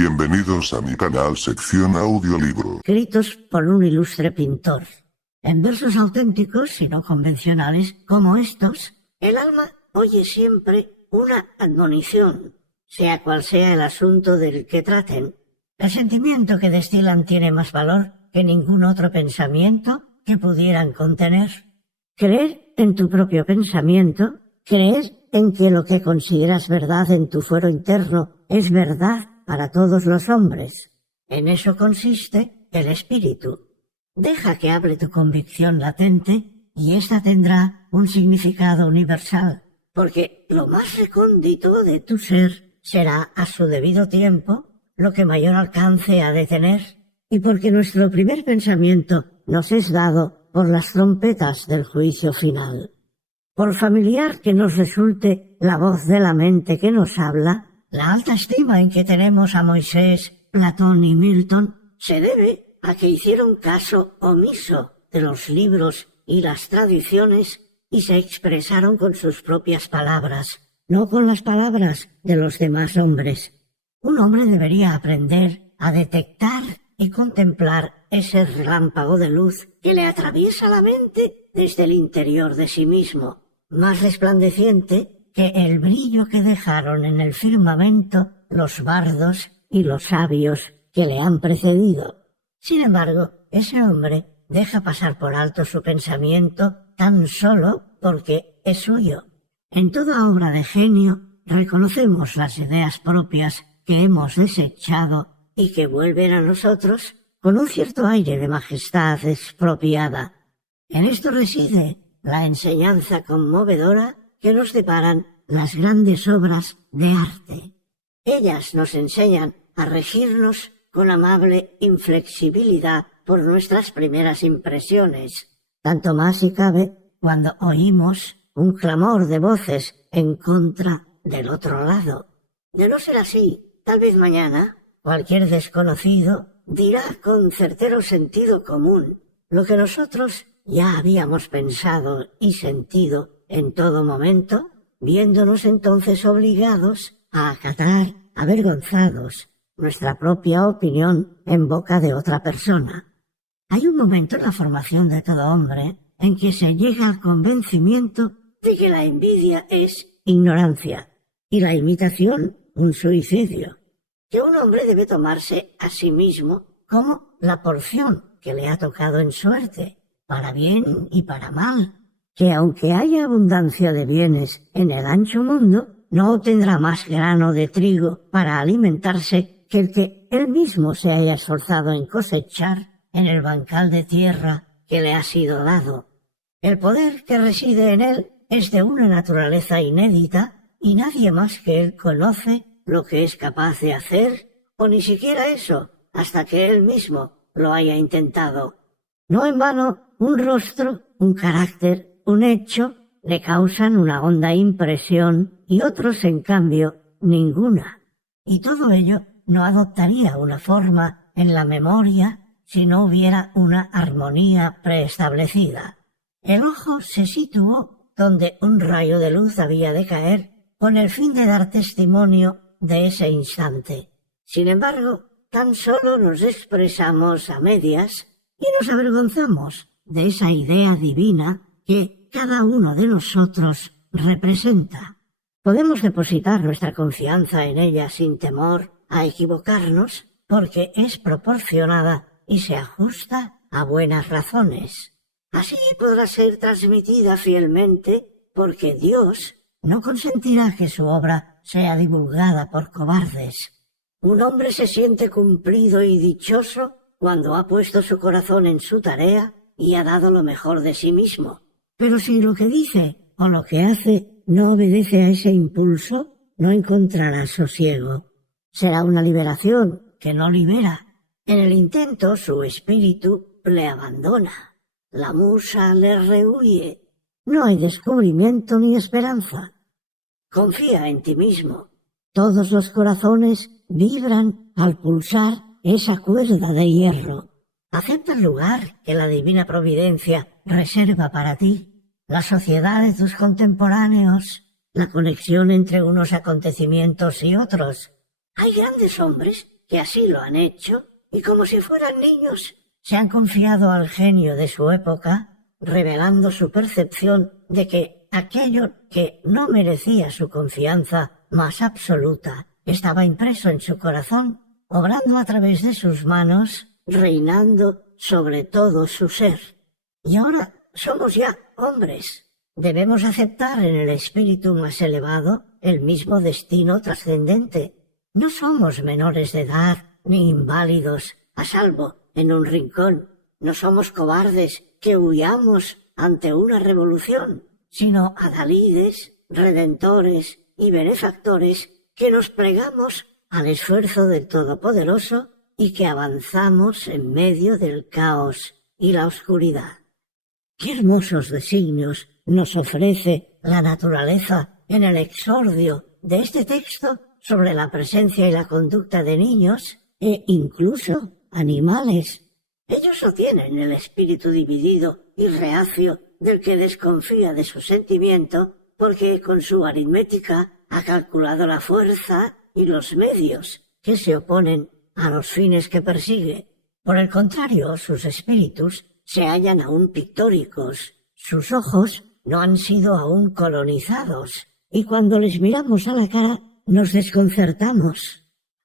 Bienvenidos a mi canal sección audiolibro. Escritos por un ilustre pintor. En versos auténticos y no convencionales como estos, el alma oye siempre una admonición, sea cual sea el asunto del que traten. El sentimiento que destilan tiene más valor que ningún otro pensamiento que pudieran contener. Creer en tu propio pensamiento, creer en que lo que consideras verdad en tu fuero interno es verdad para todos los hombres. En eso consiste el espíritu. Deja que hable tu convicción latente y ésta tendrá un significado universal, porque lo más recóndito de tu ser será a su debido tiempo lo que mayor alcance ha de tener, y porque nuestro primer pensamiento nos es dado por las trompetas del juicio final. Por familiar que nos resulte la voz de la mente que nos habla, la alta estima en que tenemos a Moisés, Platón y Milton se debe a que hicieron caso omiso de los libros y las tradiciones y se expresaron con sus propias palabras, no con las palabras de los demás hombres. Un hombre debería aprender a detectar y contemplar ese relámpago de luz que le atraviesa la mente desde el interior de sí mismo, más resplandeciente que el brillo que dejaron en el firmamento los bardos y los sabios que le han precedido. Sin embargo, ese hombre deja pasar por alto su pensamiento tan solo porque es suyo. En toda obra de genio reconocemos las ideas propias que hemos desechado y que vuelven a nosotros con un cierto aire de majestad expropiada. En esto reside la enseñanza conmovedora que nos deparan las grandes obras de arte. Ellas nos enseñan a regirnos con amable inflexibilidad por nuestras primeras impresiones, tanto más si cabe cuando oímos un clamor de voces en contra del otro lado. De no ser así, tal vez mañana cualquier desconocido dirá con certero sentido común lo que nosotros ya habíamos pensado y sentido en todo momento, viéndonos entonces obligados a acatar, avergonzados, nuestra propia opinión en boca de otra persona. Hay un momento en la formación de todo hombre en que se llega al convencimiento de que la envidia es ignorancia y la imitación un suicidio, que un hombre debe tomarse a sí mismo como la porción que le ha tocado en suerte, para bien y para mal, que aunque haya abundancia de bienes en el ancho mundo, no tendrá más grano de trigo para alimentarse que el que él mismo se haya esforzado en cosechar en el bancal de tierra que le ha sido dado. El poder que reside en él es de una naturaleza inédita y nadie más que él conoce lo que es capaz de hacer, o ni siquiera eso, hasta que él mismo lo haya intentado. No en vano, un rostro, un carácter, un hecho le causan una honda impresión y otros, en cambio, ninguna. Y todo ello no adoptaría una forma en la memoria si no hubiera una armonía preestablecida. El ojo se situó donde un rayo de luz había de caer con el fin de dar testimonio de ese instante. Sin embargo, tan solo nos expresamos a medias y nos avergonzamos de esa idea divina que cada uno de nosotros representa. Podemos depositar nuestra confianza en ella sin temor a equivocarnos porque es proporcionada y se ajusta a buenas razones. Así podrá ser transmitida fielmente porque Dios no consentirá que su obra sea divulgada por cobardes. Un hombre se siente cumplido y dichoso cuando ha puesto su corazón en su tarea y ha dado lo mejor de sí mismo. Pero si lo que dice o lo que hace no obedece a ese impulso, no encontrará sosiego. Será una liberación que no libera. En el intento su espíritu le abandona. La musa le rehúye. No hay descubrimiento ni esperanza. Confía en ti mismo. Todos los corazones vibran al pulsar esa cuerda de hierro. Acepta el lugar que la divina providencia reserva para ti, la sociedad de tus contemporáneos, la conexión entre unos acontecimientos y otros. Hay grandes hombres que así lo han hecho, y como si fueran niños, se han confiado al genio de su época, revelando su percepción de que aquello que no merecía su confianza más absoluta estaba impreso en su corazón, obrando a través de sus manos, reinando sobre todo su ser. Y ahora somos ya hombres. Debemos aceptar en el espíritu más elevado el mismo destino trascendente. No somos menores de edad ni inválidos a salvo en un rincón. No somos cobardes que huyamos ante una revolución, sino adalides, redentores y benefactores que nos plegamos al esfuerzo del Todopoderoso y que avanzamos en medio del caos y la oscuridad. ¡Qué hermosos designios nos ofrece la naturaleza en el exordio de este texto sobre la presencia y la conducta de niños e incluso animales! Ellos no tienen el espíritu dividido y reacio del que desconfía de su sentimiento porque con su aritmética ha calculado la fuerza y los medios que se oponen a los fines que persigue. Por el contrario, sus espíritus se hallan aún pictóricos, sus ojos no han sido aún colonizados, y cuando les miramos a la cara nos desconcertamos.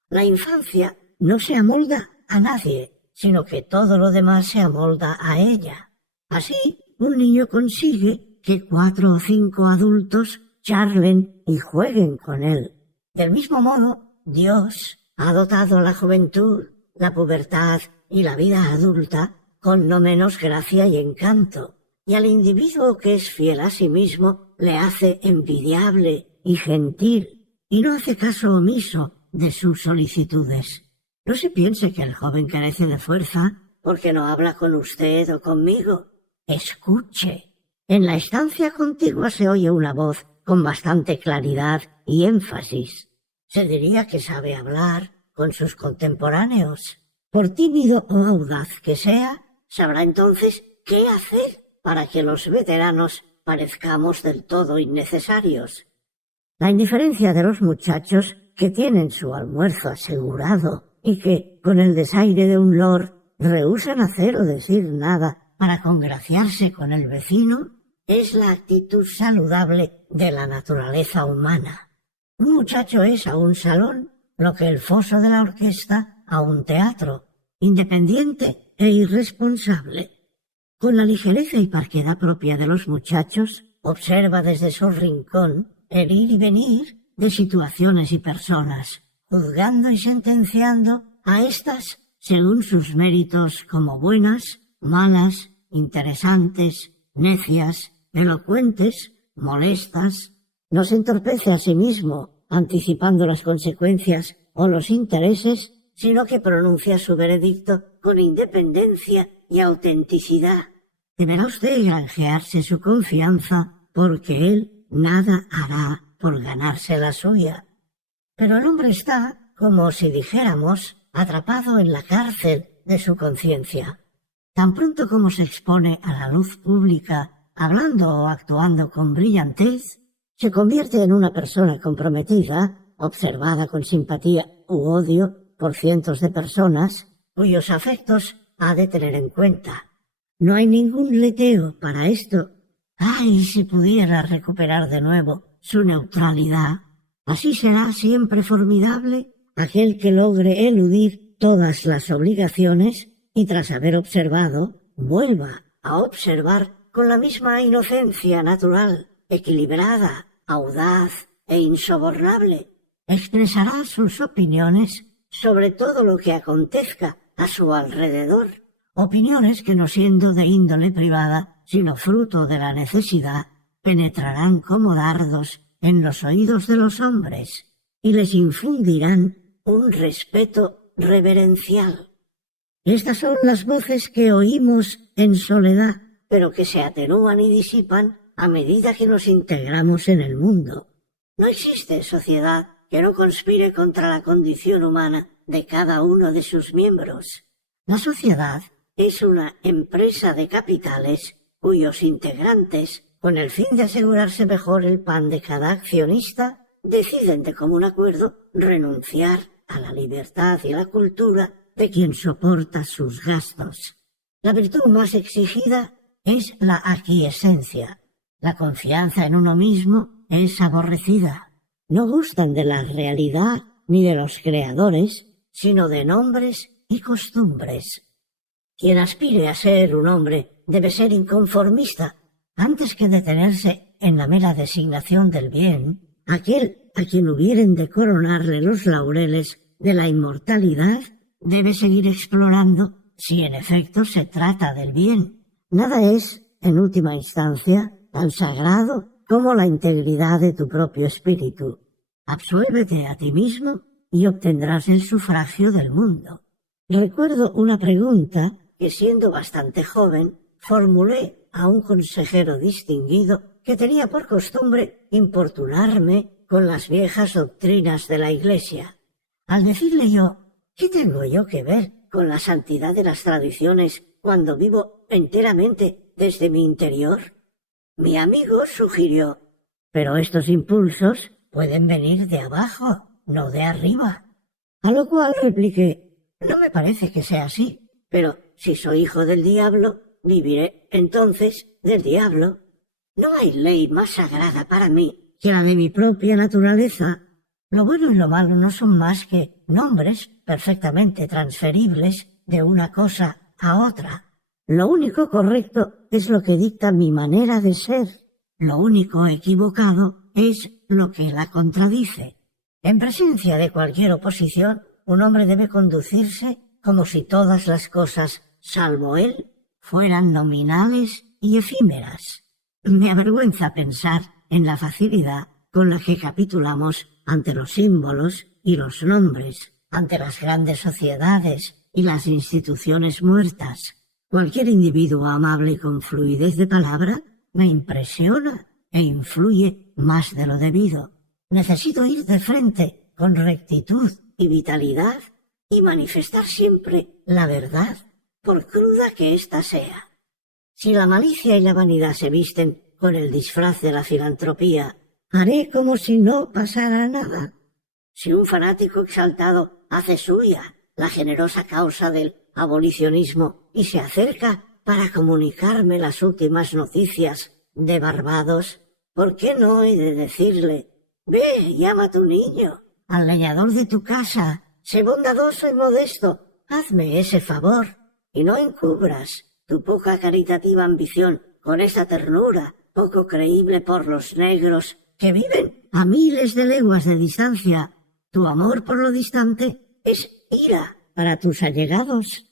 La infancia no se amolda a nadie, sino que todo lo demás se amolda a ella. Así, un niño consigue que 4 o 5 adultos charlen y jueguen con él. Del mismo modo, Dios ha dotado la juventud, la pubertad y la vida adulta con no menos gracia y encanto, y al individuo que es fiel a sí mismo le hace envidiable y gentil, y no hace caso omiso de sus solicitudes. No se piense que el joven carece de fuerza porque no habla con usted o conmigo. Escuche. En la estancia contigua se oye una voz con bastante claridad y énfasis. Se diría que sabe hablar con sus contemporáneos. Por tímido o audaz que sea, sabrá entonces qué hacer para que los veteranos parezcamos del todo innecesarios. La indiferencia de los muchachos que tienen su almuerzo asegurado y que, con el desaire de un lord, rehúsan hacer o decir nada para congraciarse con el vecino, es la actitud saludable de la naturaleza humana. Un muchacho es a un salón lo que el foso de la orquesta a un teatro, independiente e irresponsable. Con la ligereza y parquedad propia de los muchachos, observa desde su rincón el ir y venir de situaciones y personas, juzgando y sentenciando a éstas según sus méritos como buenas, malas, interesantes, necias, elocuentes, molestas. No se entorpece a sí mismo anticipando las consecuencias o los intereses, sino que pronuncia su veredicto con independencia y autenticidad. Deberá usted granjearse su confianza porque él nada hará por ganarse la suya. Pero el hombre está, como si dijéramos, atrapado en la cárcel de su conciencia. Tan pronto como se expone a la luz pública, hablando o actuando con brillantez, se convierte en una persona comprometida, observada con simpatía u odio por cientos de personas, cuyos afectos ha de tener en cuenta. No hay ningún leteo para esto. ¡Ay, si pudiera recuperar de nuevo su neutralidad! Así será siempre formidable aquel que logre eludir todas las obligaciones y tras haber observado, vuelva a observar con la misma inocencia natural, equilibrada, audaz e insobornable. Expresará sus opiniones sobre todo lo que acontezca a su alrededor, opiniones que no siendo de índole privada, sino fruto de la necesidad, penetrarán como dardos en los oídos de los hombres y les infundirán un respeto reverencial. Estas son las voces que oímos en soledad, pero que se atenúan y disipan a medida que nos integramos en el mundo. No existe sociedad que no conspire contra la condición humana de cada uno de sus miembros. La sociedad es una empresa de capitales cuyos integrantes, con el fin de asegurarse mejor el pan de cada accionista, deciden de común acuerdo renunciar a la libertad y la cultura de quien soporta sus gastos. La virtud más exigida es la aquiescencia. La confianza en uno mismo es aborrecida. No gustan de la realidad ni de los creadores, sino de nombres y costumbres. Quien aspire a ser un hombre debe ser inconformista, antes que detenerse en la mera designación del bien. Aquel a quien hubieren de coronarle los laureles de la inmortalidad debe seguir explorando si en efecto se trata del bien. Nada es, en última instancia, tan sagrado como la integridad de tu propio espíritu. Absuélvete a ti mismo y obtendrás el sufragio del mundo. Recuerdo una pregunta que, siendo bastante joven, formulé a un consejero distinguido que tenía por costumbre importunarme con las viejas doctrinas de la Iglesia. Al decirle yo, ¿qué tengo yo que ver con la santidad de las tradiciones cuando vivo enteramente desde mi interior? Mi amigo sugirió, pero estos impulsos pueden venir de abajo, no de arriba. A lo cual repliqué, no me parece que sea así, pero si soy hijo del diablo, viviré entonces del diablo. No hay ley más sagrada para mí que la de mi propia naturaleza. Lo bueno y lo malo no son más que nombres perfectamente transferibles de una cosa a otra. Lo único correcto es lo que dicta mi manera de ser. Lo único equivocado es lo que la contradice. En presencia de cualquier oposición, un hombre debe conducirse como si todas las cosas, salvo él, fueran nominales y efímeras. Me avergüenza pensar en la facilidad con la que capitulamos ante los símbolos y los nombres, ante las grandes sociedades y las instituciones muertas. Cualquier individuo amable y con fluidez de palabra me impresiona e influye más de lo debido. Necesito ir de frente con rectitud y vitalidad y manifestar siempre la verdad, por cruda que ésta sea. Si la malicia y la vanidad se visten con el disfraz de la filantropía, haré como si no pasara nada. Si un fanático exaltado hace suya la generosa causa del abolicionismo y se acerca para comunicarme las últimas noticias de Barbados, ¿por qué no he de decirle, ve, llama a tu niño, al leñador de tu casa, sé bondadoso y modesto, hazme ese favor, y no encubras tu poca caritativa ambición con esa ternura poco creíble por los negros que viven a miles de leguas de distancia? Tu amor por lo distante es ira para tus allegados.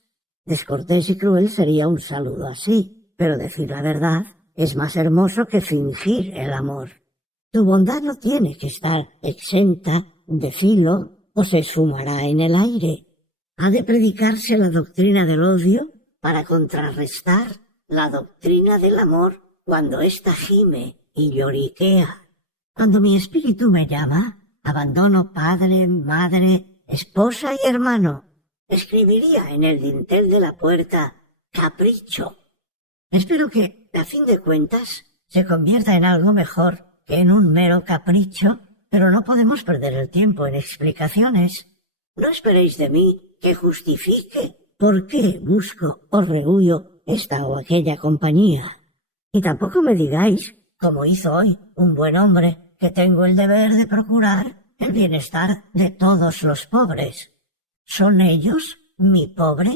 Descortés y cruel sería un saludo así, pero decir la verdad es más hermoso que fingir el amor. Tu bondad no tiene que estar exenta de filo o se esfumará en el aire. Ha de predicarse la doctrina del odio para contrarrestar la doctrina del amor cuando ésta gime y lloriquea. Cuando mi espíritu me llama, abandono padre, madre, esposa y hermano. Escribiría en el dintel de la puerta capricho. Espero que, a fin de cuentas, se convierta en algo mejor que en un mero capricho, pero no podemos perder el tiempo en explicaciones. No esperéis de mí que justifique por qué busco o rehuyo esta o aquella compañía. Y tampoco me digáis, como hizo hoy un buen hombre, que tengo el deber de procurar el bienestar de todos los pobres. ¿Son ellos mi pobre?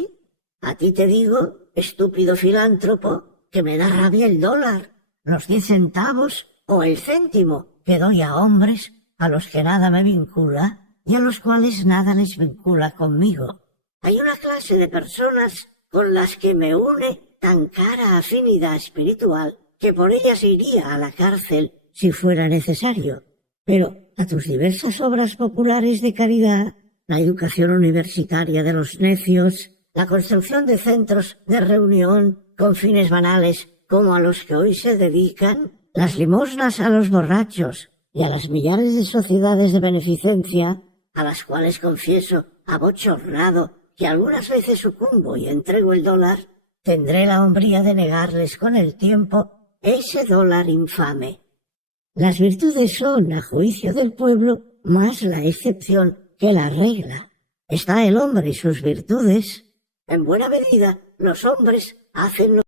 A ti te digo, estúpido filántropo, que me da rabia el dólar, los 10 centavos o el céntimo que doy a hombres a los que nada me vincula y a los cuales nada les vincula conmigo. Hay una clase de personas con las que me une tan cara afinidad espiritual que por ellas iría a la cárcel si fuera necesario. Pero a tus diversas obras populares de caridad, la educación universitaria de los necios, la construcción de centros de reunión con fines banales como a los que hoy se dedican, las limosnas a los borrachos y a las millares de sociedades de beneficencia, a las cuales confieso abochornado que algunas veces sucumbo y entrego el dólar, tendré la hombría de negarles con el tiempo ese dólar infame. Las virtudes son, a juicio del pueblo, más la excepción que la regla está el hombre y sus virtudes, en buena medida los hombres hacen lo